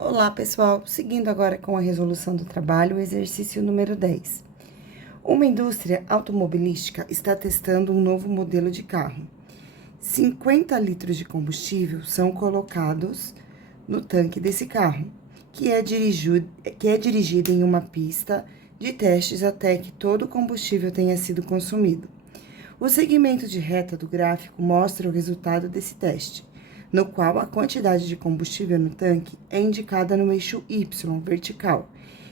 Olá, pessoal. Seguindo agora com a resolução do trabalho, o exercício número 10. Uma indústria automobilística está testando um novo modelo de carro. 50 litros de combustível são colocados no tanque desse carro, que é dirigido em uma pista de testes até que todo o combustível tenha sido consumido. O segmento de reta do gráfico mostra o resultado desse teste, no qual a quantidade de combustível no tanque é indicada no eixo Y vertical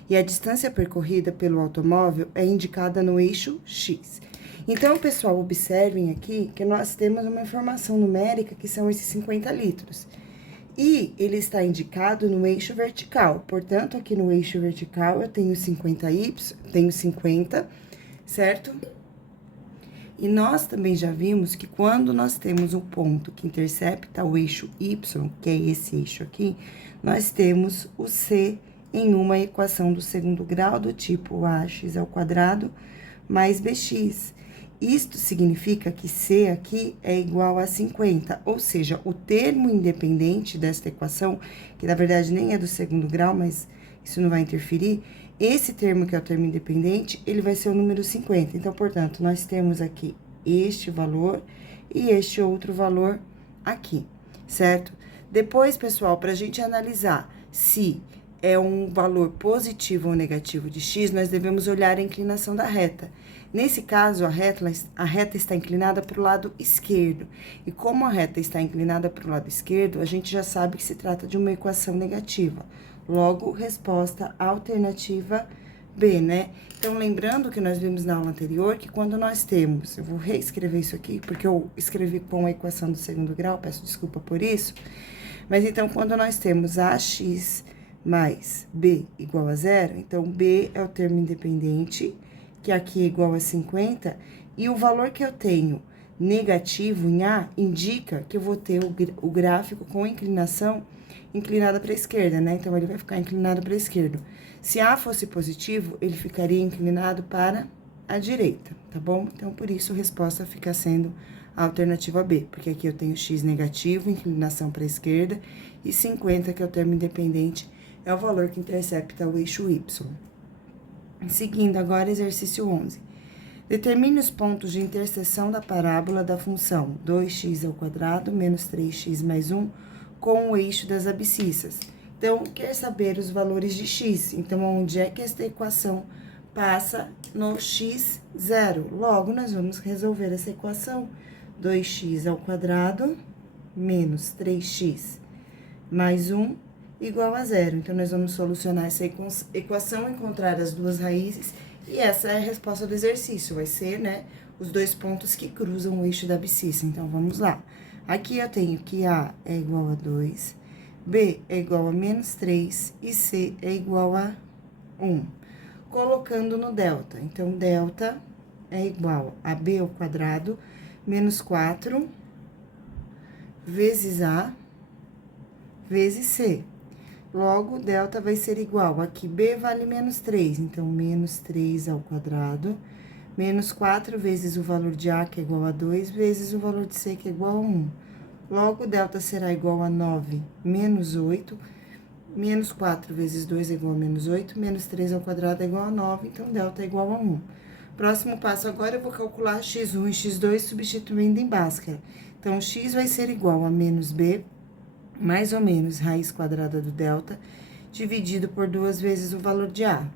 e a distância percorrida pelo automóvel é indicada no eixo X. Então, pessoal, observem aqui que nós temos uma informação numérica que são esses 50 litros. E ele está indicado no eixo vertical. Portanto, aqui no eixo vertical eu tenho 50, certo? E nós também já vimos que quando nós temos um ponto que intercepta o eixo Y, que é esse eixo aqui, nós temos o C em uma equação do segundo grau do tipo ax² mais bx. Isto significa que C aqui é igual a 50, ou seja, o termo independente desta equação, que na verdade nem é do segundo grau, mas isso não vai interferir, esse termo, que é o termo independente, ele vai ser o número 50. Então, portanto, nós temos aqui este valor e este outro valor aqui, certo? Depois, pessoal, para a gente analisar se é um valor positivo ou negativo de x, nós devemos olhar a inclinação da reta. Nesse caso, a reta está inclinada para o lado esquerdo. E como a reta está inclinada para o lado esquerdo, a gente já sabe que se trata de uma equação negativa. Logo, resposta alternativa B, né? Então, lembrando que nós vimos na aula anterior que quando nós temos, eu vou reescrever isso aqui, porque eu escrevi com a equação do segundo grau, peço desculpa por isso. Mas então, quando nós temos ax mais b igual a zero, então B é o termo independente, que aqui é igual a 50, e o valor que eu tenho negativo em A indica que eu vou ter o gráfico com inclinação inclinada para a esquerda, né? Então, ele vai ficar inclinado para a esquerda. Se A fosse positivo, ele ficaria inclinado para a direita, tá bom? Então, por isso, a resposta fica sendo a alternativa B, porque aqui eu tenho x negativo, inclinação para a esquerda, e 50, que é o termo independente, é o valor que intercepta o eixo Y. Seguindo agora, exercício 11. Determine os pontos de interseção da parábola da função 2x² menos 3x mais 1 com o eixo das abscissas. Então, quer saber os valores de x. Então, onde é que esta equação passa no x0? Logo, nós vamos resolver essa equação. 2x² menos 3x mais 1 igual a 0. Então, nós vamos solucionar essa equação, encontrar as duas raízes, e essa é a resposta do exercício. Vai ser, né, os dois pontos que cruzam o eixo da abscissa. Então, vamos lá. Aqui eu tenho que A é igual a 2, B é igual a menos 3 e C é igual a 1. Colocando no delta. Então, delta é igual a B² menos 4 vezes A vezes C. Logo, delta vai ser igual, aqui B vale menos 3, então, menos 3² menos 4 vezes o valor de A, que é igual a 2, vezes o valor de C, que é igual a 1. Logo, delta será igual a 9 menos 8, menos 4 vezes 2 é igual a menos 8, menos 3² é igual a 9, então, delta é igual a 1. Próximo passo agora, eu vou calcular x1 e x2 substituindo em Bhaskara. Então, x vai ser igual a menos b, mais ou menos raiz quadrada do delta, dividido por 2 vezes o valor de A.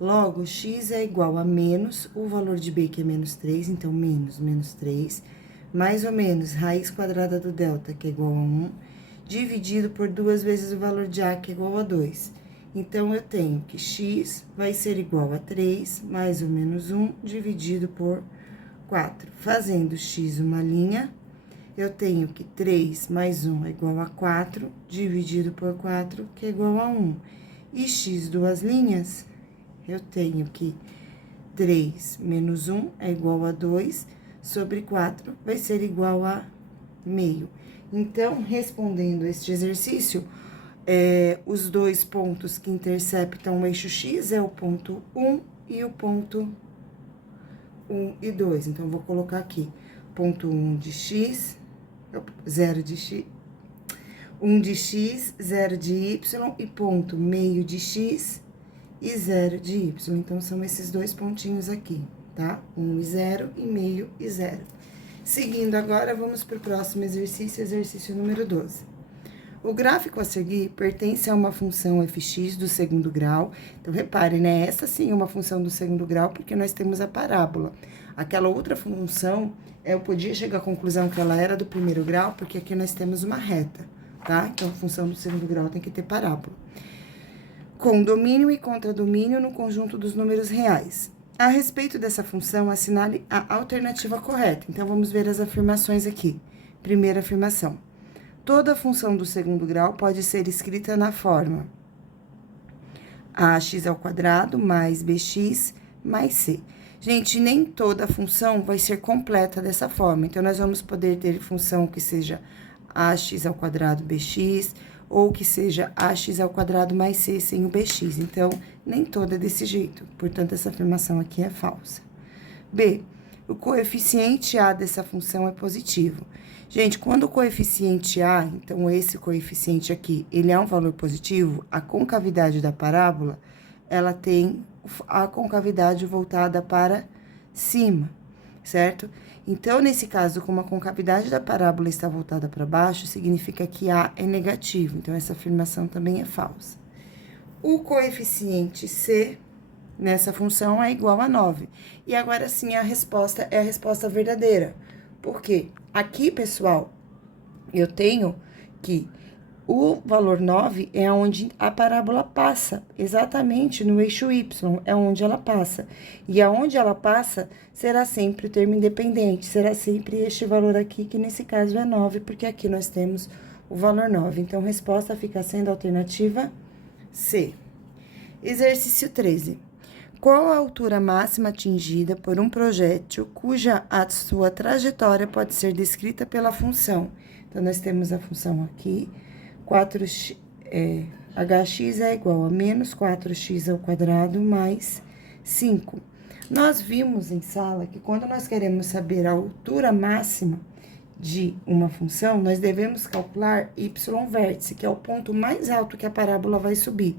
Logo, x é igual a menos o valor de B, que é menos 3, então, menos 3, mais ou menos raiz quadrada do delta, que é igual a 1, dividido por 2 vezes o valor de A, que é igual a 2. Então, eu tenho que x vai ser igual a 3 mais ou menos 1, dividido por 4. Fazendo x uma linha, eu tenho que 3 mais 1 é igual a 4, dividido por 4, que é igual a 1. E x duas linhas, eu tenho que 3 menos 1 é igual a 2, sobre 4 vai ser igual a meio. Então, respondendo este exercício, os dois pontos que interceptam o eixo X é o ponto 1 e o ponto 1 e 2. Então, eu vou colocar aqui ponto 1 de X, 0 de X, 1 de x, 0 de y e ponto, meio de x e 0 de y. Então, são esses dois pontinhos aqui, tá? 1 e 0 e meio e 0. Seguindo agora, vamos para o próximo exercício, exercício número 12. O gráfico a seguir pertence a uma função fx do segundo grau. Então, repare, né? Essa sim é uma função do segundo grau, porque nós temos a parábola. Aquela outra função, eu podia chegar à conclusão que ela era do primeiro grau, porque aqui nós temos uma reta, tá? Então, a função do segundo grau tem que ter parábola. Com domínio e contradomínio no conjunto dos números reais. A respeito dessa função, assinale a alternativa correta. Então, vamos ver as afirmações aqui. Primeira afirmação. Toda função do segundo grau pode ser escrita na forma ax ao quadrado mais bx mais c. Gente, nem toda função vai ser completa dessa forma. Então, nós vamos poder ter função que seja ax ao quadrado bx, ou que seja ax ao quadrado mais c sem o bx. Então, nem toda é desse jeito. Portanto, essa afirmação aqui é falsa. B. O coeficiente a dessa função é positivo. Gente, quando o coeficiente a, então esse coeficiente aqui, ele é um valor positivo, a concavidade da parábola, ela tem a concavidade voltada para cima, certo? Então, nesse caso, como a concavidade da parábola está voltada para baixo, significa que a é negativo. Então, essa afirmação também é falsa. O coeficiente c nessa função é igual a 9. E agora sim, a resposta é a resposta verdadeira. Por quê? Aqui, pessoal, eu tenho que o valor 9 é onde a parábola passa, exatamente no eixo y, é onde ela passa. E aonde ela passa, será sempre o termo independente, será sempre este valor aqui, que nesse caso é 9, porque aqui nós temos o valor 9. Então, a resposta fica sendo a alternativa C. Exercício 13. Qual a altura máxima atingida por um projétil cuja a sua trajetória pode ser descrita pela função? Então, nós temos a função aqui, 4x, hx é igual a menos 4x ao quadrado mais 5. Nós vimos em sala que quando nós queremos saber a altura máxima de uma função, nós devemos calcular y vértice, que é o ponto mais alto que a parábola vai subir.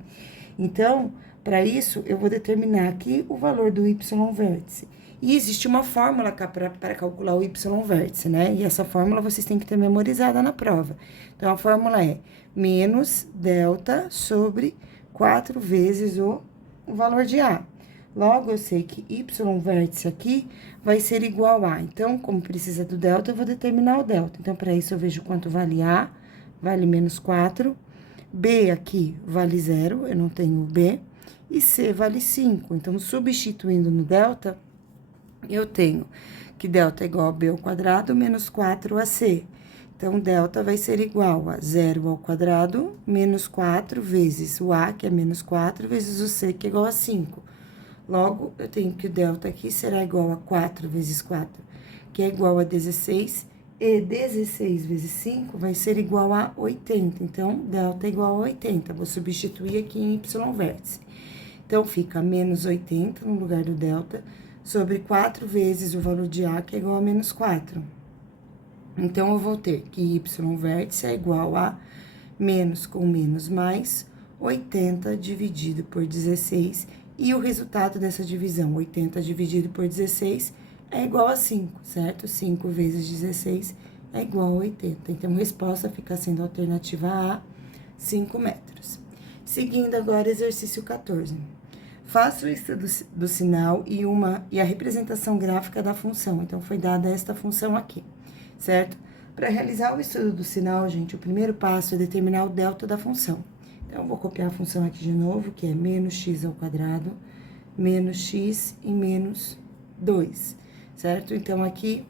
Então, para isso, eu vou determinar aqui o valor do y vértice. E existe uma fórmula para calcular o y vértice, né? E essa fórmula vocês têm que ter memorizada na prova. Então, a fórmula é menos delta sobre 4 vezes o valor de A. Logo, eu sei que y vértice aqui vai ser igual a. Então, como precisa do delta, eu vou determinar o delta. Então, para isso, eu vejo quanto vale A, vale menos 4. B aqui vale 0, eu não tenho B. E C vale 5. Então, substituindo no delta, eu tenho que delta é igual a B ao quadrado menos 4AC. Então, delta vai ser igual a 0 ao quadrado menos 4 vezes o A, que é menos 4, vezes o C, que é igual a 5. Logo, eu tenho que o delta aqui será igual a 4 vezes 4, que é igual a 16, e 16 vezes 5 vai ser igual a 80. Então, delta é igual a 80. Vou substituir aqui em y vértice. Então, fica menos 80 no lugar do delta, sobre 4 vezes o valor de A, que é igual a menos 4. Então, eu vou ter que y vértice é igual a menos com menos mais 80 dividido por 16. E o resultado dessa divisão, 80 dividido por 16, é igual a 5, certo? 5 vezes 16 é igual a 80. Então, a resposta fica sendo a alternativa A, 5 metros. Seguindo agora, exercício 14. Faça o estudo do sinal e a representação gráfica da função. Então, foi dada esta função aqui, certo? Para realizar o estudo do sinal, gente, o primeiro passo é determinar o delta da função. Então, eu vou copiar a função aqui de novo, que é menos x ao quadrado, menos x e menos 2, certo? Então, aqui,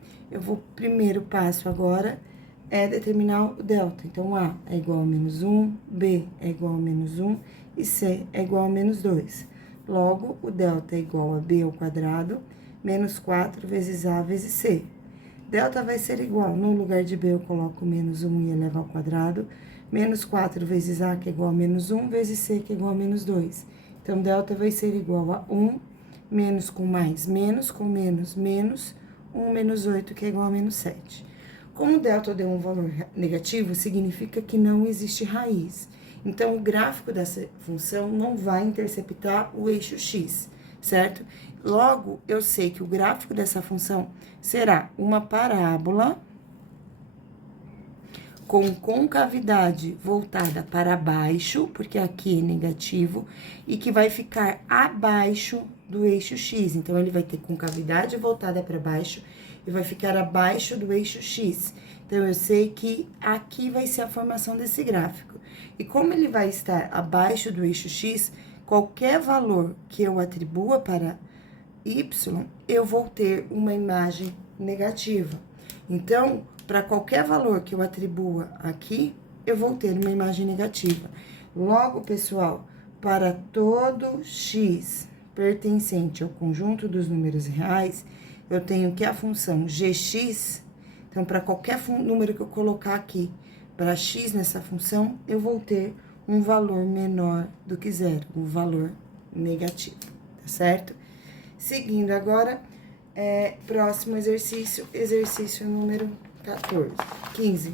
primeiro passo agora é determinar o delta. Então, A é igual a menos 1, B é igual a menos 1 e C é igual a menos 2. Logo, o delta é igual a B ao quadrado, menos 4 vezes A vezes C. Delta vai ser igual, no lugar de B eu coloco menos 1 e elevo ao quadrado, menos 4 vezes A, que é igual a menos 1, vezes C, que é igual a menos 2. Então, delta vai ser igual a 1, menos com mais, menos com menos, menos 1 menos 8, que é igual a menos 7. Como o delta deu um valor negativo, significa que não existe raiz. Então, o gráfico dessa função não vai interceptar o eixo x, certo? Logo, eu sei que o gráfico dessa função será uma parábola com concavidade voltada para baixo, porque aqui é negativo, e que vai ficar abaixo do eixo x. Então, ele vai ter concavidade voltada para baixo e vai ficar abaixo do eixo x. Então, eu sei que aqui vai ser a formação desse gráfico. E como ele vai estar abaixo do eixo x, qualquer valor que eu atribua para y, eu vou ter uma imagem negativa. Então, para qualquer valor que eu atribua aqui, eu vou ter uma imagem negativa. Logo, pessoal, para todo x pertencente ao conjunto dos números reais, eu tenho que a função gx, então, para qualquer número que eu colocar aqui, para x nessa função, eu vou ter um valor menor do que zero, um valor negativo, tá certo? Seguindo agora, próximo exercício, exercício número 15.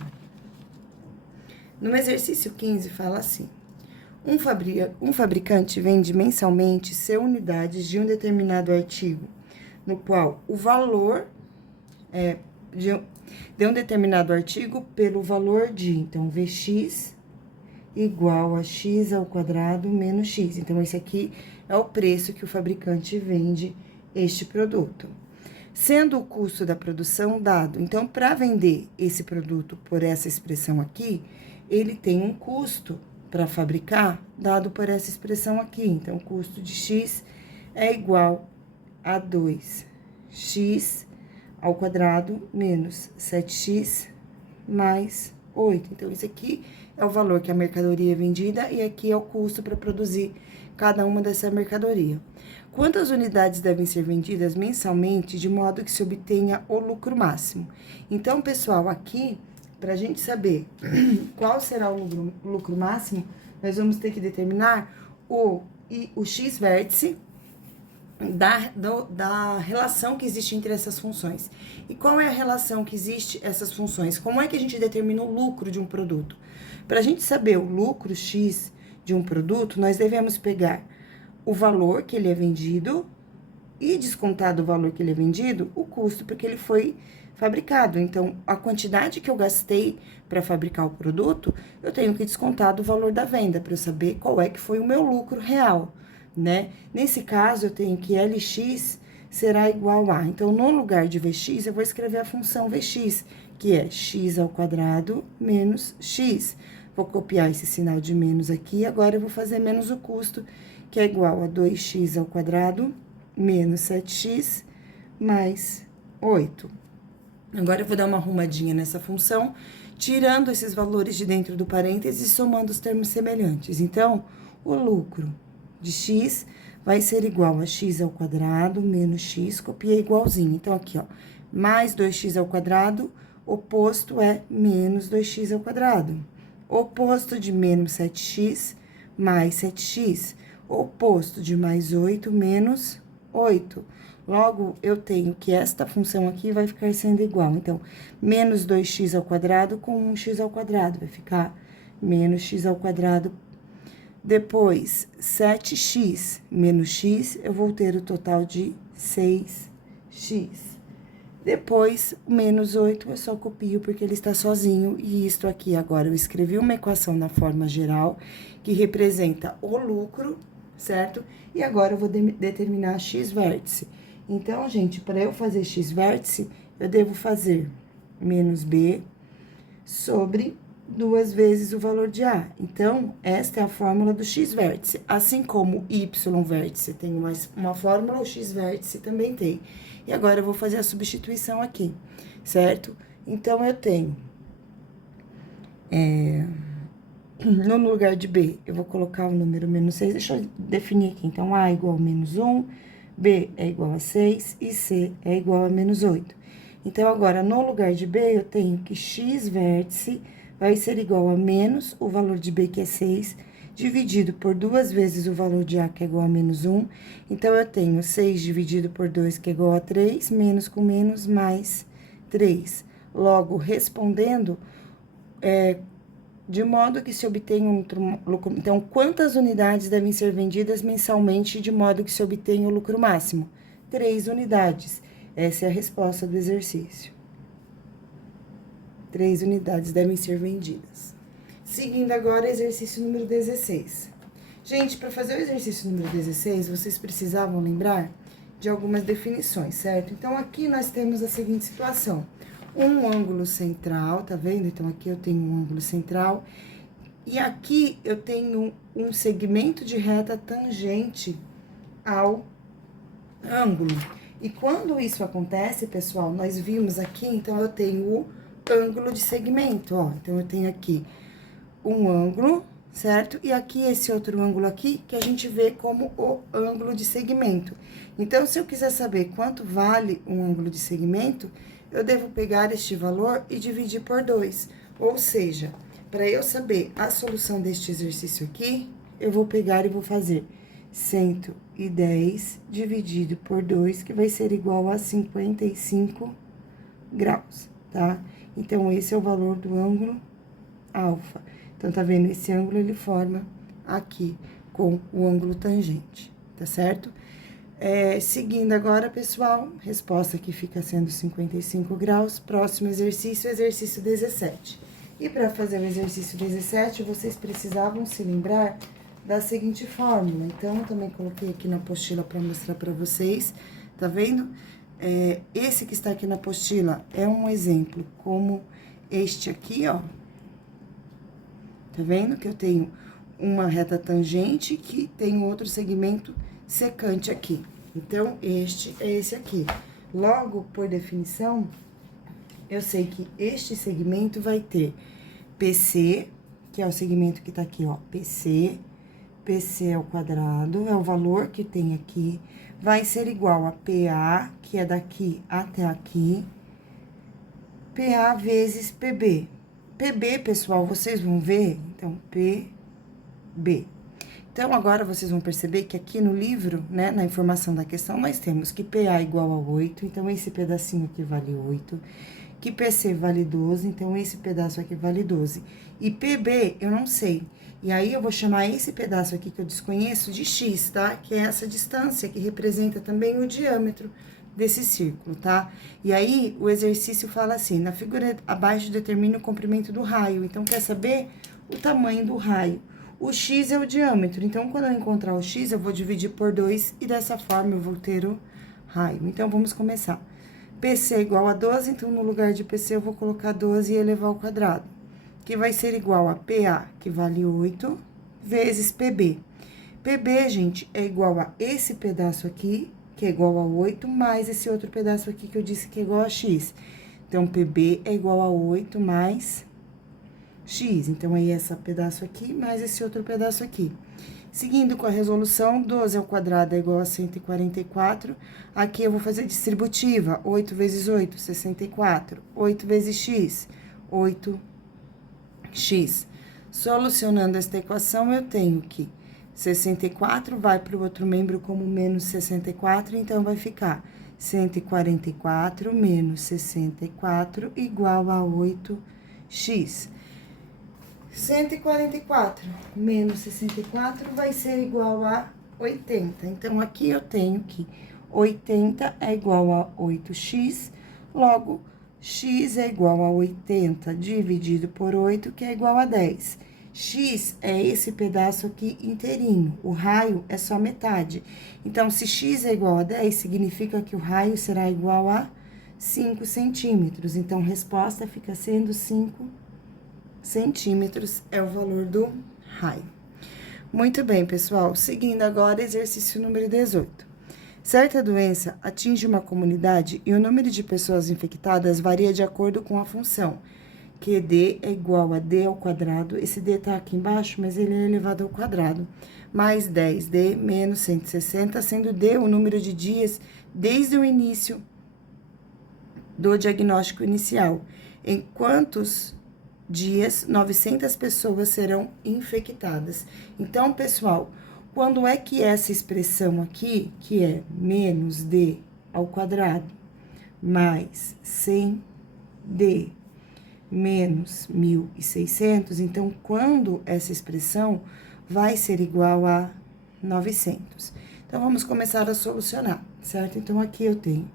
No exercício 15, fala assim: um fabricante vende mensalmente 100 unidades de um determinado artigo, no qual o valor de um determinado artigo pelo valor de, então, Vx igual a x ao quadrado menos x. Então, esse aqui é o preço que o fabricante vende este produto. Sendo o custo da produção dado, então, para vender esse produto por essa expressão aqui, ele tem um custo para fabricar dado por essa expressão aqui. Então, o custo de x é igual a 2x ao quadrado menos 7x mais 8. Então, esse aqui é o valor que a mercadoria é vendida e aqui é o custo para produzir cada uma dessa mercadoria. Quantas unidades devem ser vendidas mensalmente de modo que se obtenha o lucro máximo? Então, pessoal, aqui, para a gente saber qual será o lucro máximo, nós vamos ter que determinar o x-vértice da relação que existe entre essas funções. E qual é a relação que existe essas funções? Como é que a gente determina o lucro de um produto? Para a gente saber o lucro x de um produto, nós devemos pegar o valor que ele é vendido e descontar do valor que ele é vendido o custo porque ele foi fabricado. Então, a quantidade que eu gastei para fabricar o produto, eu tenho que descontar do valor da venda para eu saber qual é que foi o meu lucro real, né? Nesse caso, eu tenho que Lx será igual a... Então, no lugar de Vx, eu vou escrever a função Vx, que é x ao quadrado menos x. Vou copiar esse sinal de menos aqui, agora eu vou fazer menos o custo, que é igual a 2x ao quadrado menos 7x mais 8. Agora, eu vou dar uma arrumadinha nessa função, tirando esses valores de dentro do parênteses e somando os termos semelhantes. Então, o lucro de x vai ser igual a x ao quadrado menos x, copiei igualzinho. Então, aqui, ó, mais 2x ao quadrado, oposto é menos 2x ao quadrado. Oposto de menos 7x mais 7x. Oposto de mais 8 menos 8. Logo, eu tenho que esta função aqui vai ficar sendo igual. Então, menos 2x ao quadrado com 1x ao quadrado. Vai ficar menos x ao quadrado. Depois, 7x menos x, eu vou ter o total de 6x. Depois, menos 8, eu só copio porque ele está sozinho. E isto aqui, agora, eu escrevi uma equação na forma geral, que representa o lucro, certo? E agora, eu vou determinar x-vértice. Então, gente, para eu fazer x-vértice, eu devo fazer menos b sobre 2 vezes o valor de A. Então, esta é a fórmula do x-vértice. Assim como y-vértice tem uma fórmula, o x-vértice também tem. E agora, eu vou fazer a substituição aqui, certo? Então, eu tenho... no lugar de B, eu vou colocar o número menos 6. Deixa eu definir aqui. Então, A é igual a menos 1, B é igual a 6 e C é igual a menos 8. Então, agora, no lugar de B, eu tenho que x-vértice vai ser igual a menos o valor de B, que é 6, dividido por 2 vezes o valor de A, que é igual a menos 1. Então, eu tenho 6 dividido por 2, que é igual a 3, menos com menos, mais 3. Logo, respondendo, de modo que se obtenha Então, quantas unidades devem ser vendidas mensalmente de modo que se obtenha o lucro máximo? 3 unidades. Essa é a resposta do exercício. 3 unidades devem ser vendidas. Seguindo agora, exercício número 16. Gente, para fazer o exercício número 16, vocês precisavam lembrar de algumas definições, certo? Então, aqui nós temos a seguinte situação. Um ângulo central, tá vendo? Então, aqui eu tenho um ângulo central. E aqui eu tenho um segmento de reta tangente ao ângulo. E quando isso acontece, pessoal, nós vimos aqui, então, eu tenho o ângulo de segmento, ó. Então, eu tenho aqui um ângulo, certo? E aqui esse outro ângulo aqui, que a gente vê como o ângulo de segmento. Então, se eu quiser saber quanto vale um ângulo de segmento, eu devo pegar este valor e dividir por 2. Ou seja, para eu saber a solução deste exercício aqui, eu vou pegar e vou fazer 110 dividido por 2, que vai ser igual a 55 graus, tá? Então, esse é o valor do ângulo alfa. Então, tá vendo? Esse ângulo, ele forma aqui com o ângulo tangente, tá certo? Seguindo agora, pessoal, resposta aqui fica sendo 55 graus. Próximo exercício, exercício 17. E para fazer o exercício 17, vocês precisavam se lembrar da seguinte fórmula. Então, eu também coloquei aqui na apostila para mostrar para vocês, tá vendo? Esse que está aqui na apostila é um exemplo, como este aqui, ó. Tá vendo que eu tenho uma reta tangente que tem outro segmento secante aqui. Então, este é esse aqui. Logo, por definição, eu sei que este segmento vai ter PC, que é o segmento que tá aqui, ó, PC ao quadrado, é o valor que tem aqui, vai ser igual a PA, que é daqui até aqui, PA vezes PB. PB, pessoal, vocês vão ver, então, PB. Então, agora vocês vão perceber que aqui no livro, né, na informação da questão, nós temos que PA igual a 8, então esse pedacinho aqui vale 8, que PC vale 12, então esse pedaço aqui vale 12. E PB, eu não sei. E aí, eu vou chamar esse pedaço aqui que eu desconheço de X, tá? Que é essa distância que representa também o diâmetro desse círculo, tá? E aí, o exercício fala assim, na figura abaixo determine o comprimento do raio. Então, quer saber o tamanho do raio? O X é o diâmetro, então, quando eu encontrar o X, eu vou dividir por 2 e dessa forma eu vou ter o raio. Então, vamos começar. PC igual a 12, então, no lugar de PC, eu vou colocar 12 e elevar ao quadrado, que vai ser igual a PA, que vale 8, vezes PB. PB, gente, é igual a esse pedaço aqui, que é igual a 8, mais esse outro pedaço aqui que eu disse que é igual a X. Então, PB é igual a 8 mais X. Então, aí, esse pedaço aqui mais esse outro pedaço aqui. Seguindo com a resolução, 12 ao quadrado é igual a 144. Aqui, eu vou fazer distributiva. 8 vezes 8, 64. 8 vezes X, 8x. Solucionando esta equação, eu tenho que 64 vai para o outro membro como menos 64, então, vai ficar 144 menos 64 igual a 8x. 144 menos 64 vai ser igual a 80. Então, aqui eu tenho que 80 é igual a 8x, logo, x é igual a 80 dividido por 8, que é igual a 10. X é esse pedaço aqui inteirinho, o raio é só metade. Então, se x é igual a 10, significa que o raio será igual a 5 centímetros. Então, resposta fica sendo 5 centímetros, é o valor do raio. Muito bem, pessoal. Seguindo agora, exercício número 18. Certa doença atinge uma comunidade e o número de pessoas infectadas varia de acordo com a função QD é igual a D ao quadrado, esse D tá aqui embaixo, mas ele é elevado ao quadrado, mais 10D menos 160, sendo D o número de dias desde o início do diagnóstico inicial. Em quantos dias 900 pessoas serão infectadas? Então, pessoal, quando é que essa expressão aqui, que é menos D ao quadrado, mais 100 D menos 1.600, então, quando essa expressão vai ser igual a 900. Então, vamos começar a solucionar, certo? Então, aqui eu tenho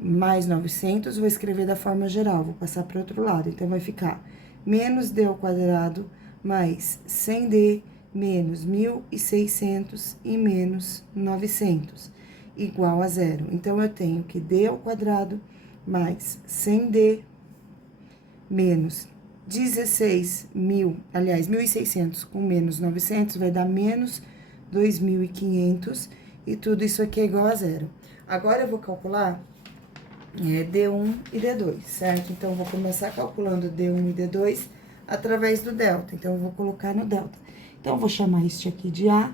mais 900, vou escrever da forma geral, vou passar para o outro lado. Então, vai ficar menos D ao quadrado mais 100D menos 1.600 e menos 900, igual a zero. Então, eu tenho que D ao quadrado mais 100D menos 1.600 com menos 900 vai dar menos 2.500 e tudo isso aqui é igual a zero. Agora, eu vou calcular D1 e D2, certo? Então, eu vou começar calculando D1 e D2 através do delta. Então, eu vou colocar no delta. Então, eu vou chamar este aqui de A,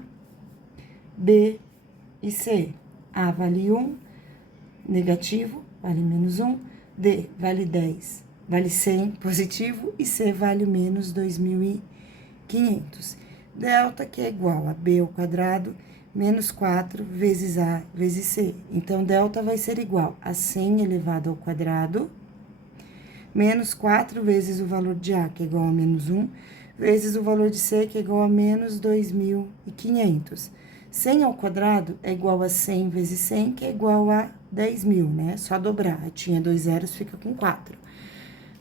B e C. A vale 1, negativo, vale menos 1. D vale 10, vale 100, positivo. E C vale menos 2.500. Delta, que é igual a B ao quadrado, menos 4 vezes A vezes C. Então, delta vai ser igual a 100 elevado ao quadrado, menos 4 vezes o valor de A, que é igual a menos 1, vezes o valor de C, que é igual a menos 2.500. 100 ao quadrado é igual a 100 vezes 100, que é igual a 10.000, né? Só dobrar. Tinha 2 zeros, fica com 4.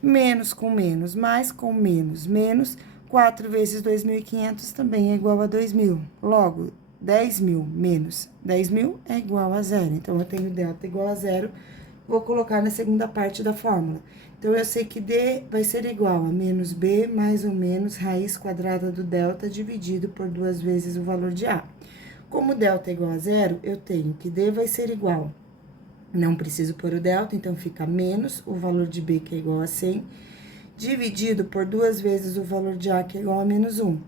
Menos com menos, mais com menos, menos 4 vezes 2.500 também é igual a 2.000. Logo, 10.000 menos 10.000 é igual a zero. Então, eu tenho delta igual a zero. Vou colocar na segunda parte da fórmula. Então, eu sei que D vai ser igual a menos B mais ou menos raiz quadrada do delta dividido por 2 vezes o valor de A. Como delta é igual a zero, eu tenho que D vai ser igual. Não preciso pôr o delta, então fica menos o valor de B, que é igual a 100, dividido por 2 vezes o valor de A, que é igual a menos 1.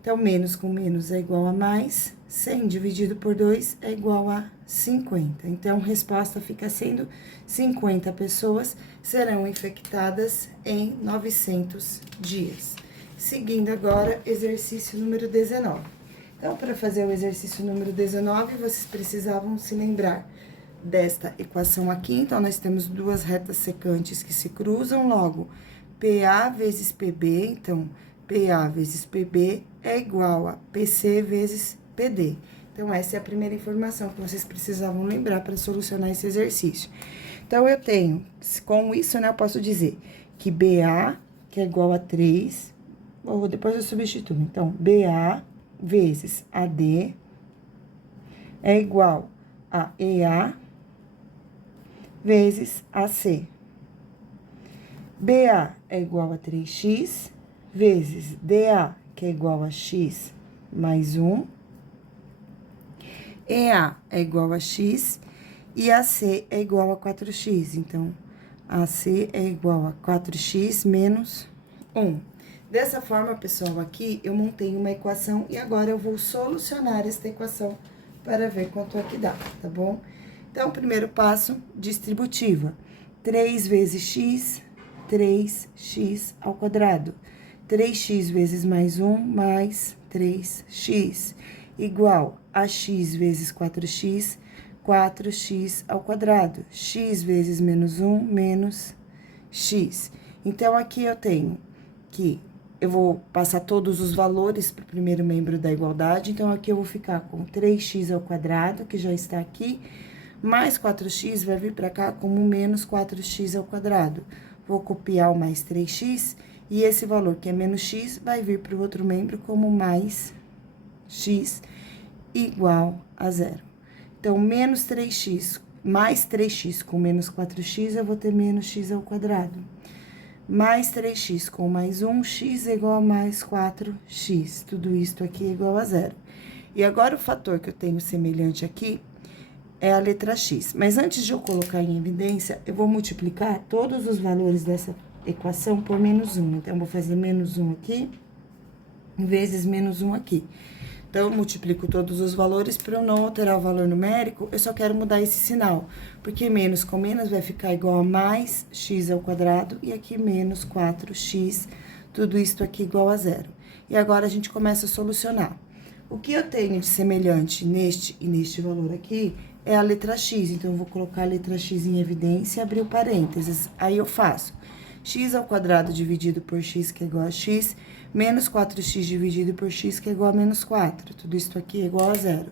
Então, menos com menos é igual a mais, 100 dividido por 2 é igual a 50. Então, a resposta fica sendo 50 pessoas serão infectadas em 900 dias. Seguindo agora, exercício número 19. Então, para fazer o exercício número 19, vocês precisavam se lembrar desta equação aqui. Então, nós temos duas retas secantes que se cruzam, logo, PA vezes PB, então, PA vezes PB é igual a PC vezes PD. Então, essa é a primeira informação que vocês precisavam lembrar para solucionar esse exercício. Então, eu tenho, com isso, né, eu posso dizer que BA, que é igual a 3, ou depois eu substituo. Então, BA vezes AD é igual a EA vezes AC. BA é igual a 3x vezes DA, que é igual a x mais 1. EA é igual a x e AC é igual a 4x. Então, AC é igual a 4x menos 1. Dessa forma, pessoal, aqui eu montei uma equação e agora eu vou solucionar esta equação para ver quanto é que dá, tá bom? Então, primeiro passo, distributiva. 3 vezes x, 3x ao quadrado. 3x vezes mais 1, mais 3x, igual a x vezes 4x, 4x ao quadrado. X vezes menos 1, menos x. Então, aqui eu tenho que eu vou passar todos os valores para o primeiro membro da igualdade. Então, aqui eu vou ficar com 3x ao quadrado, que já está aqui, mais 4x vai vir para cá como menos 4x ao quadrado. Vou copiar o mais 3x, e esse valor, que é menos x, vai vir para o outro membro como mais x igual a zero. Então, menos 3x, mais 3x com menos 4x, eu vou ter menos x ao quadrado. Mais 3x com mais 1, x é igual a mais 4x. Tudo isso aqui é igual a zero. E agora, o fator que eu tenho semelhante aqui é a letra x. Mas antes de eu colocar em evidência, eu vou multiplicar todos os valores dessa equação por menos 1. Então, eu vou fazer menos 1 aqui, vezes menos 1 aqui. Então, eu multiplico todos os valores para eu não alterar o valor numérico, eu só quero mudar esse sinal. Porque menos com menos vai ficar igual a mais x ao quadrado, e aqui menos 4x, tudo isso aqui igual a zero. E agora, a gente começa a solucionar. O que eu tenho de semelhante neste e neste valor aqui é a letra X. Então, eu vou colocar a letra X em evidência e abrir o parênteses. Aí, eu faço x ao quadrado dividido por x, que é igual a x, menos 4x dividido por x, que é igual a menos 4. Tudo isso aqui é igual a zero.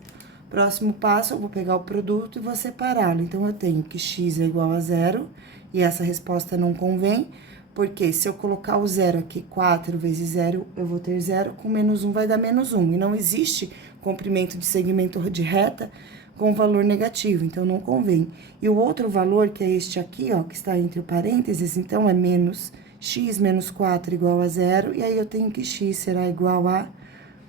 Próximo passo, eu vou pegar o produto e vou separá-lo. Então, eu tenho que x é igual a zero, e essa resposta não convém, porque se eu colocar o zero aqui, 4 vezes zero, eu vou ter zero, com menos 1 vai dar menos 1. E não existe comprimento de segmento de reta com valor negativo, então não convém. E o outro valor, que é este aqui, ó, que está entre parênteses, então é menos x menos 4 igual a zero, e aí eu tenho que x será igual a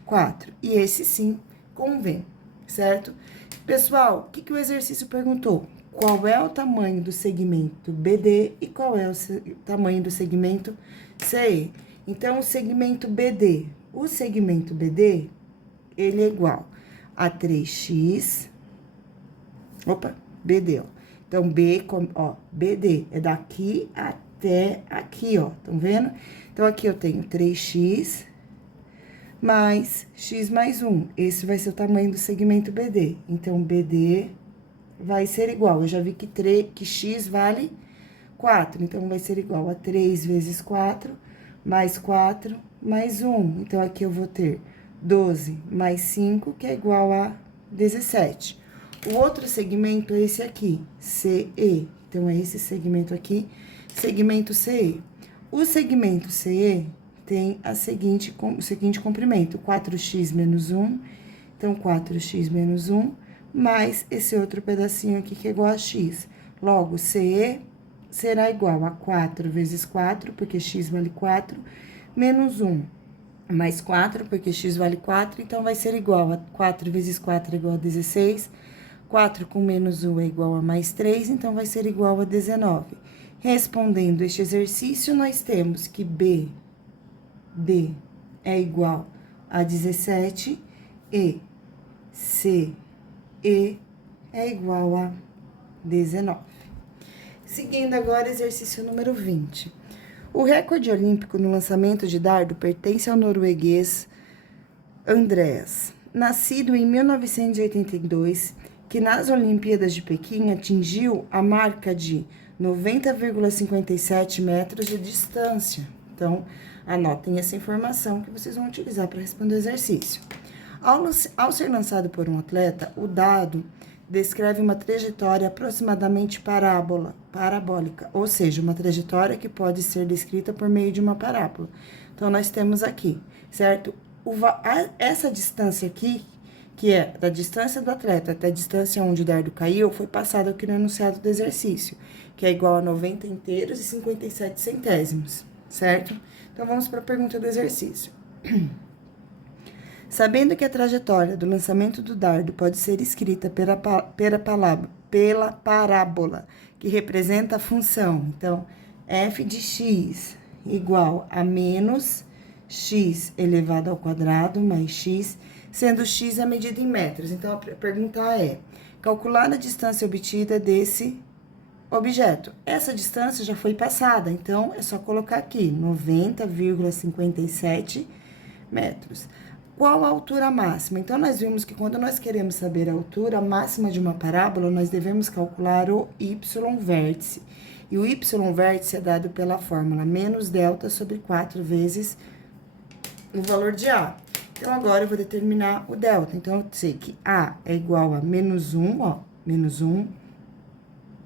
4. E esse sim convém, certo? Pessoal, o que o exercício perguntou? Qual é o tamanho do segmento BD e qual é o tamanho do segmento CE? Então, o segmento BD, ele é igual a 3x, BD, ó. Então, BD é daqui até aqui, ó, estão vendo? Então, aqui eu tenho 3x mais x mais 1. Esse vai ser o tamanho do segmento BD. Então, BD vai ser igual, eu já vi que x vale 4, então vai ser igual a 3 vezes 4, mais 4, mais 1. Então, aqui eu vou ter 12 mais 5, que é igual a 17. O outro segmento é esse aqui, CE. Então, é esse segmento aqui, segmento CE. O segmento CE tem o seguinte comprimento, 4x menos 1. Então, 4x menos 1, mais esse outro pedacinho aqui, que é igual a x. Logo, CE será igual a 4 vezes 4, porque x vale 4, menos 1, mais 4, porque x vale 4, então, vai ser igual a 4 vezes 4 é igual a 16, 4 com menos 1 é igual a mais 3, então, vai ser igual a 19. Respondendo este exercício, nós temos que BD é igual a 17 e CE é igual a 19. Seguindo agora, exercício número 20. O recorde olímpico no lançamento de dardo pertence ao norueguês Andreas, nascido em 1982, que nas Olimpíadas de Pequim atingiu a marca de 90,57 metros de distância. Então, anotem essa informação que vocês vão utilizar para responder o exercício. Ao ser lançado por um atleta, o dado descreve uma trajetória aproximadamente parabólica, ou seja, uma trajetória que pode ser descrita por meio de uma parábola. Então, nós temos aqui, certo? Essa distância aqui, que é da distância do atleta até a distância onde o dardo caiu, foi passada aqui no enunciado do exercício, que é igual a 90 inteiros e 57 centésimos, certo? Então, vamos para a pergunta do exercício. Sabendo que a trajetória do lançamento do dardo pode ser escrita pela parábola, que representa a função, então, f de x igual a menos x elevado ao quadrado mais x, sendo x a medida em metros. Então, a pergunta é, calcular a distância obtida desse objeto. Essa distância já foi passada, então, é só colocar aqui, 90,57 metros. Qual a altura máxima? Então, nós vimos que quando nós queremos saber a altura máxima de uma parábola, nós devemos calcular o y-vértice. E o y-vértice é dado pela fórmula menos delta sobre 4 vezes o valor de A. Então, agora eu vou determinar o delta. Então, eu sei que A é igual a menos 1, ó, menos 1.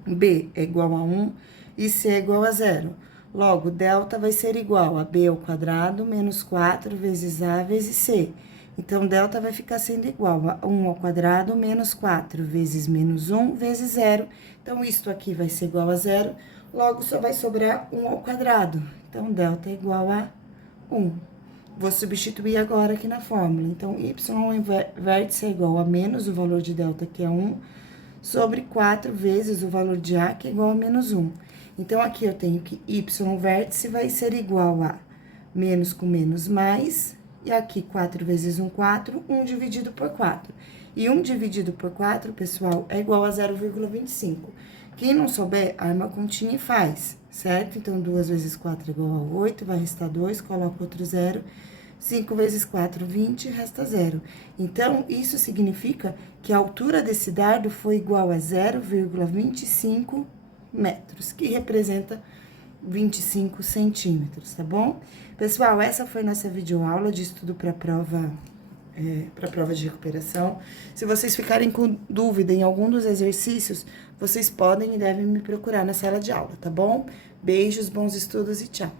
B é igual a 1 e C é igual a 0. Logo, delta vai ser igual a B ao quadrado menos 4 vezes A vezes C. Então, delta vai ficar sendo igual a 1 ao quadrado menos 4 vezes menos 1 vezes 0. Então, isto aqui vai ser igual a 0. Logo, só vai sobrar 1 ao quadrado. Então, delta é igual a 1. Vou substituir agora aqui na fórmula. Então, y-vértice é igual a menos o valor de delta, que é 1, sobre 4 vezes o valor de A, que é igual a menos 1. Então, aqui eu tenho que y-vértice vai ser igual a menos com menos mais, e aqui 4 vezes 1, 4, 1 dividido por 4. E 1 dividido por 4, pessoal, é igual a 0,25. Quem não souber, arma a continha e faz, certo? Então, 2 vezes 4 é igual a 8, vai restar 2, coloca outro 0, 5 vezes 4, 20, resta 0. Então, isso significa que a altura desse dardo foi igual a 0,25 metros, que representa 25 centímetros, tá bom? Pessoal, essa foi nossa videoaula de estudo para prova de recuperação. Se vocês ficarem com dúvida em algum dos exercícios, vocês podem e devem me procurar na sala de aula, tá bom? Beijos, bons estudos e tchau!